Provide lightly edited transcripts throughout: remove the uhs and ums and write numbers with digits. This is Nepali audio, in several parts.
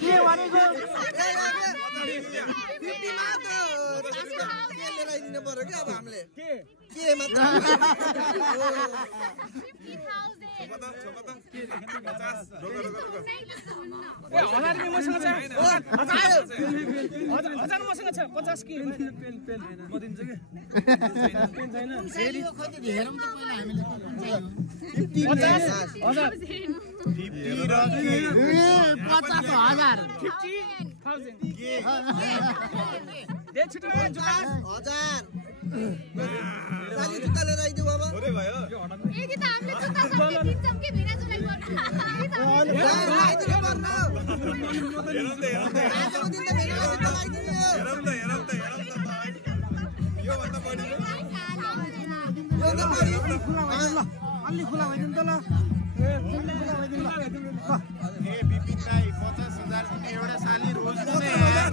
के भनेको अलि खुला भइदिनु त ल ए बिपिन भाइ 50,000 दिने एउटा साली रोज दिने यार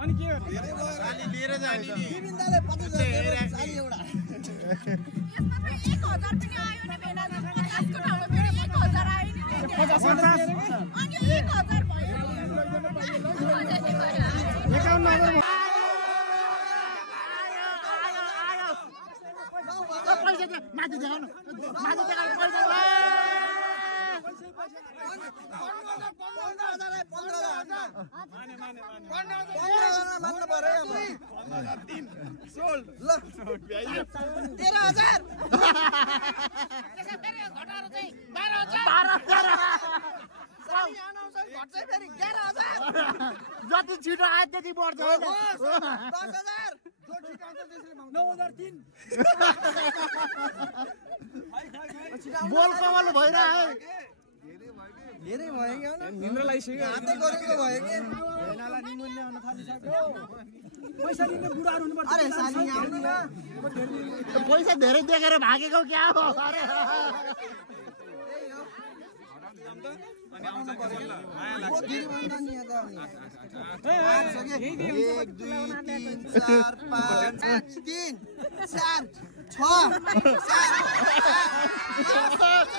अनि के साली लिएर जाने नि बिपिन दाले 50,000 साली एउटा यसमा पनि 1000 पनि आयो नि बेना 50 को ठाउँमा फेरि 1000 आयो नि 50 अनि 1000 भयो 51,000 माथि देखाउनु माथि देखाउनु पैसा 11,000 जति छिटो आए त्यति बढ्छ हैन 10,000 9,003 बोल कमल भइरहे धेरै भयो के हो निन्द्रा लागिसक्यो हातै गरेको भयो के भेनालाई निमुन्ने हुन थालिसक्यो पैसा दिने बुढाहरु हुनु पर्छ अरे साली आउनु न पैसा धेरै देखेर भागेको क्या हो अरे अनि आउँछ बल्ल माया लाग्छ 1 2 3 4 5 3 4 6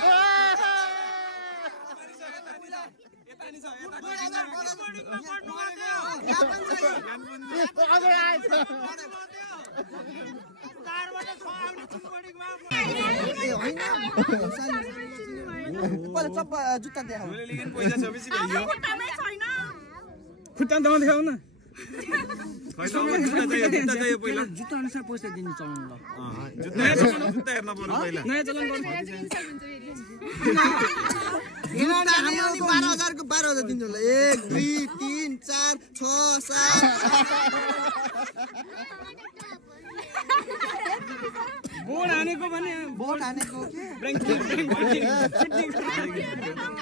जुत्ता देखाऊ पैसा छपछि भइयो खुट्टा दमा देखाउ न जुत्ता चाहियो पहिला जुत्ता अनुसार पैसा दिनु चलाउनु ल जुत्ता हेर्न पर्यो पहिला नयाँ चलाउनु हामी 12,000 को 12,000 दिन्छु ल 1 2 3 4 6 7 बोर्ड हानेको भने बोर्ड हानेको के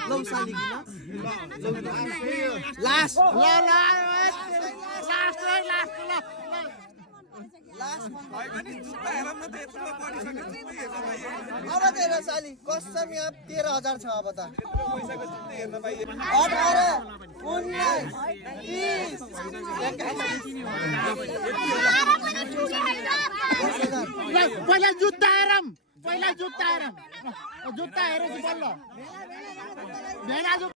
लौ साली लास्ट अब तेरो साली कसम यहाँ 13,000 छ अब त 18 19 20 पहिला जुत्ता हेरम जुत्ता हेरेपछि बल्ल